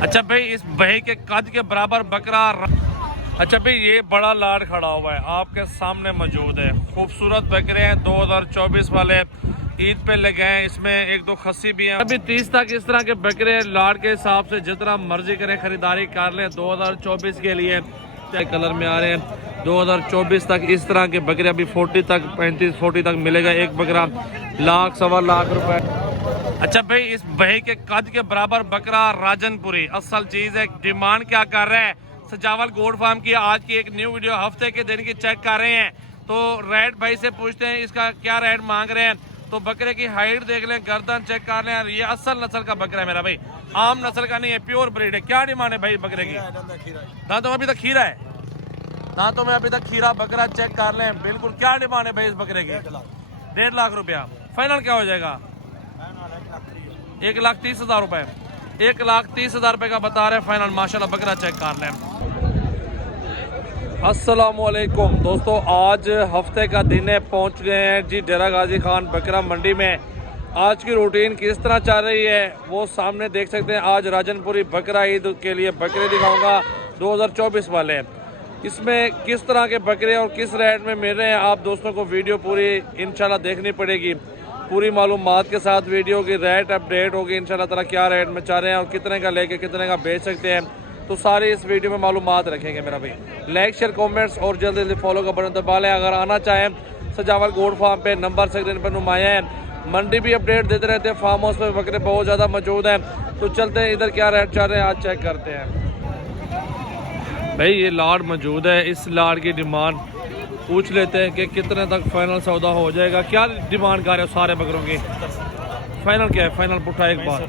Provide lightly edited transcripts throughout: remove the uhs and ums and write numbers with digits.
अच्छा भाई, इस भाई के कद के बराबर बकरा। अच्छा भाई, ये बड़ा लाड खड़ा हुआ है आपके सामने मौजूद है। खूबसूरत बकरे हैं 2024 वाले, ईद पे लगे हैं। इसमें एक दो खस्सी भी हैं। अभी 30 तक इस तरह के बकरे लाड के हिसाब से जितना मर्जी करें खरीदारी कर लें। 2024 के लिए कलर में आ रहे हैं। 2024 तक इस तरह के बकरे अभी 40 तक 35-40 तक मिलेगा। एक बकरा लाख सवा लाख रुपए। अच्छा भाई, इस भाई के कद के बराबर बकरा राजनपुरी असल चीज है। डिमांड क्या कर रहा है? सजावल गोड फार्म की आज की एक न्यू वीडियो हफ्ते के दिन की चेक कर रहे हैं, तो रेट भाई से पूछते हैं इसका क्या रेट मांग रहे हैं। तो बकरे की हाइट देख लें, गर्दन चेक कर लें। ये असल नस्ल का बकरा है मेरा भाई, आम नस्ल का नहीं है, प्योर ब्रीड है। क्या डिमांड है भाई बकरे की? दांतों में अभी तक खीरा है, दांतों में अभी तक खीरा बकरा चेक कर लें बिल्कुल। क्या डिमांड है भाई इस बकरे की? 1.5 लाख रुपया। फाइनल क्या हो जाएगा? 1,30,000 रुपए। 1,30,000 रुपए का बता रहे फाइनल। माशाल्लाह बकरा चेक कर लें। अस्सलामुअलैकुम दोस्तों, आज हफ्ते का दिन है, पहुंच गए हैं जी डेरा गाजी खान बकरा मंडी में। आज की रूटीन किस तरह चल रही है वो सामने देख सकते हैं। आज राजनपुरी बकरा ईद के लिए बकरे दिखाऊंगा 2024 वाले। इसमें किस तरह के बकरे और किस रेट में मिल रहे हैं आप दोस्तों को वीडियो पूरी इंशाल्लाह देखनी पड़ेगी। पूरी मालूमात के साथ वीडियो की रेट अपडेट होगी इंशाल्लाह ताला। क्या रेट में चाह रहे हैं और कितने का लेके कितने का बेच सकते हैं, तो सारे इस वीडियो में मालूमात रखेंगे मेरा भाई। लाइक शेयर कमेंट्स और जल्दी जल्दी फॉलो का बटन दबा लें। अगर आना चाहें सजावल गोड फार्म पे, नंबर स्क्रीन पर नुमाया है। मंडी भी अपडेट देते रहते हैं, फार्म हाउस पे बकरे बहुत ज़्यादा मौजूद हैं। तो चलते हैं इधर क्या रेट चल रहे हैं आज चेक करते हैं। भाई ये लाड मौजूद है, इस लाड की डिमांड पूछ लेते हैं कि कितने तक फाइनल सौदा हो जाएगा। क्या डिमांड कर रहे हो सारे बकरों की? फाइनल क्या है? फाइनल पुट्ठा एक बार।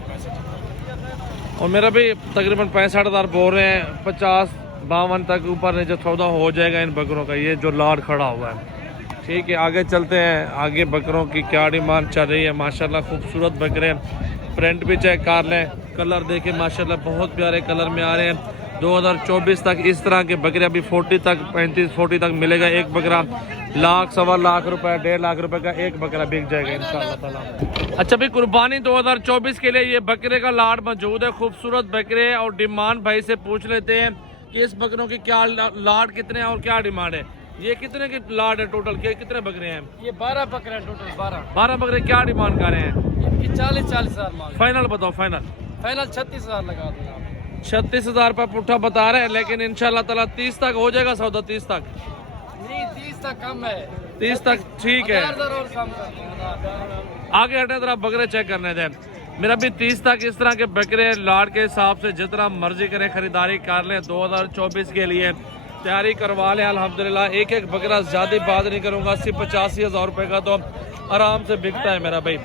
और मेरा भी तकरीबन 65,000 बोल रहे हैं। 50-52 तक ऊपर नहीं जो सौदा हो जाएगा इन बकरों का। ये जो लाड खड़ा हुआ है, ठीक है। आगे चलते हैं, आगे बकरों की क्या डिमांड चल रही है। माशाल्लाह खूबसूरत बकरे, प्रिंट भी चेक कर लें, कलर देखें माशाल्लाह बहुत प्यारे कलर में आ रहे हैं। 2024 तक इस तरह के बकरे अभी 40 तक 35-40 तक मिलेगा। एक बकरा लाख सवा लाख रुपए, 1.5 लाख रुपए का एक बकरा बिक जाएगा इंशाल्लाह ताला। अच्छा भाई, कुर्बानी 2024 के लिए ये बकरे का लाड मौजूद है। खूबसूरत बकरे और डिमांड भाई से पूछ लेते हैं कि इस बकरों की क्या लाड कितने हैं और क्या डिमांड है। ये कितने के लाड है टोटल? के कितने बकरे हैं? ये 12 बकरे हैं टोटल। 12 बकरे। क्या डिमांड कर रहे हैं? इनकी 40,000 मांग। फाइनल बताओ। फाइनल 36,000 लगा दूंगा। 36,000 रुपये पुट्ठा बता रहे हैं, लेकिन इंशाल्लाह ताला 30 तक हो जाएगा सौदा। 30 तक नहीं, 30 तक कम है। 30 तक ठीक है। और कम कर दूंगा। आगे हटे तरह बकरे चेक करने दें। मेरा भी 30 तक इस तरह के बकरे लाड के हिसाब से जितना मर्जी करें खरीदारी कर लें। 2024 के लिए तैयारी करवा लें अल्हम्दुलिल्लाह। एक एक बकरा ज़्यादा बात नहीं करूँगा, 80-85,000 रुपये का तो आराम से बिकता है मेरा भाई।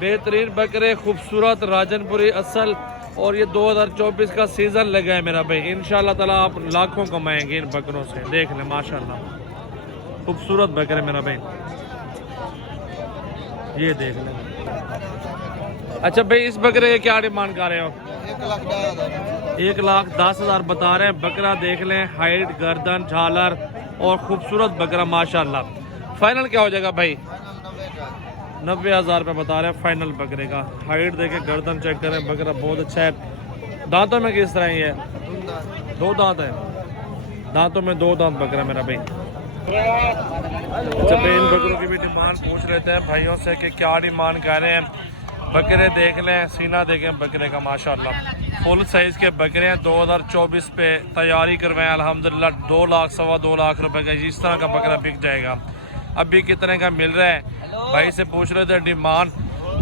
बेहतरीन बकरे, खूबसूरत राजनपुरी असल। और ये 2024 का सीज़न लगा है मेरा भाई। इंशाल्लाह ताला आप लाखों कमाएंगे इन बकरों से। देख लें माशाल्लाह खूबसूरत बकरे मेरा भाई, ये देख लें। अच्छा भाई, इस बकरे के क्या डिमांड कर रहे हो? 1,10,000 बता रहे हैं। बकरा देख लें, हाइट, गर्दन, झालर और खूबसूरत बकरा माशाल्लाह। फाइनल क्या हो जाएगा भाई? 90,000 रुपये बता रहे हैं फाइनल बकरे का। हाइट देखे, गर्दन चेक करें, बकरा बहुत अच्छा है। दांतों में किस तरह है? 2 दांत है, दांतों में 2 दांत बकरा मेरा भाई। अच्छा भाई, इन बकरों की भी डिमांड पूछ लेते हैं भाइयों से कि क्या डिमांड कर रहे हैं। बकरे देख लें, सीना देखें बकरे का माशाल्लाह फुल साइज के बकरे हैं। 2024 पे तैयारी करवाएं अल्हम्दुलिल्लाह। 2 लाख सवा 2 लाख रुपए का इस तरह का बकरा बिक जाएगा। अभी कितने का मिल रहा है भाई से पूछ रहे थे डिमांड,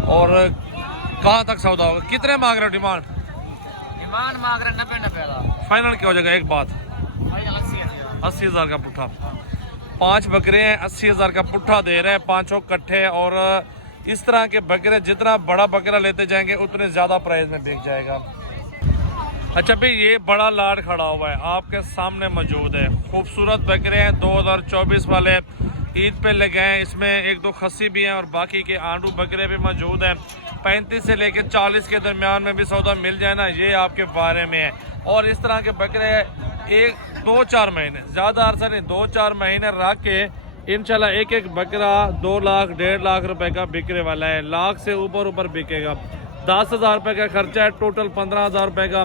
और कहाँ तक सौदा होगा? कितने मांग रहे हो डिमांड? डिमांड मांग रहे 90,000। फाइनल क्या हो जाएगा? एक बात 80,000 का पुट्ठा। 5 बकरे हैं, 80,000 का पुट्ठा दे रहे हैं, 5 कट्ठे। और इस तरह के बकरे जितना बड़ा बकरा लेते जाएंगे उतने ज्यादा प्राइस में बिक जाएगा। अच्छा भाई, ये बड़ा लाड खड़ा हुआ है आपके सामने मौजूद है। खूबसूरत बकरे हैं 2024 वाले, ईद पे लगे हैं। इसमें एक दो खस्सी भी हैं और बाकी के आंडू बकरे भी मौजूद हैं। 35 से लेकर 40 के दरमियान में भी सौदा मिल जाए ना, ये आपके बारे में है। और इस तरह के बकरे 1-2-4 महीने, ज़्यादा अरसा नहीं, 2-4 महीने रख के इंशाल्लाह एक एक बकरा 2 लाख 1.5 लाख रुपए का बिकने वाला है। लाख से ऊपर बिकेगा। 10,000 रुपये का खर्चा है, टोटल 15,000 रुपये का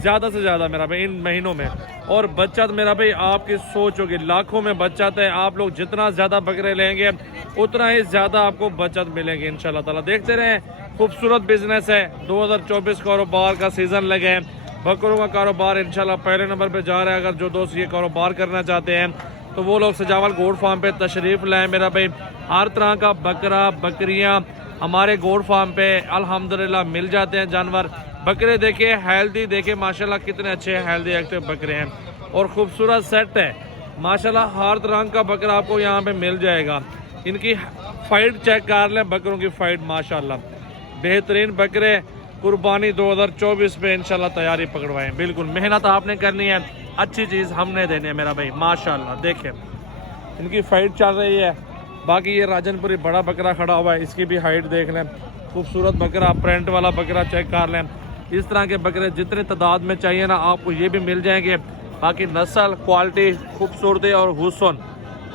ज़्यादा से ज़्यादा मेरा भाई इन महीनों में। और बचत मेरा भाई आपकी सोच होगी, लाखों में बचत है। आप लोग जितना ज़्यादा बकरे लेंगे उतना ही ज़्यादा आपको बचत मिलेगी इंशाल्लाह ताला। देखते रहें, खूबसूरत बिजनेस है। 2024 कारोबार का सीज़न लगे हैं, बकरों का कारोबार इंशाल्लाह पहले नंबर पे जा रहा है। अगर जो दोस्त ये कारोबार करना चाहते हैं तो वो लोग सजावल गोट फार्म पे तशरीफ़ लाएँ मेरा भाई। हर तरह का बकरा बकरियाँ हमारे गोट फार्म पे अल्हम्दुलिल्लाह मिल जाते हैं। जानवर बकरे देखिए, हेल्दी देखिए माशाल्लाह, कितने अच्छे हेल्दी एक्टिव बकरे हैं और खूबसूरत सेट है माशाल्लाह। हर तरह का बकरा आपको यहाँ पे मिल जाएगा। इनकी फाइट चेक कर लें, बकरों की फाइट माशाल्लाह बेहतरीन बकरे। कुर्बानी 2024 पे इंशाल्लाह तैयारी पकड़वाएं। बिल्कुल मेहनत आपने करनी है, अच्छी चीज़ हमने देनी है मेरा भाई माशाल्लाह। देखें इनकी फाइट चल रही है। बाकी ये राजनपुरी बड़ा बकरा खड़ा हुआ है, इसकी भी हाइट देख लें। खूबसूरत बकरा, प्रिंट वाला बकरा चेक कर लें। इस तरह के बकरे जितने तादाद में चाहिए ना आपको ये भी मिल जाएंगे। बाकी नस्ल, क्वालिटी, खूबसूरती और हुस्न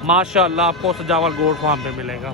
माशाल्लाह आपको सजावल गोट फार्म पे मिलेगा।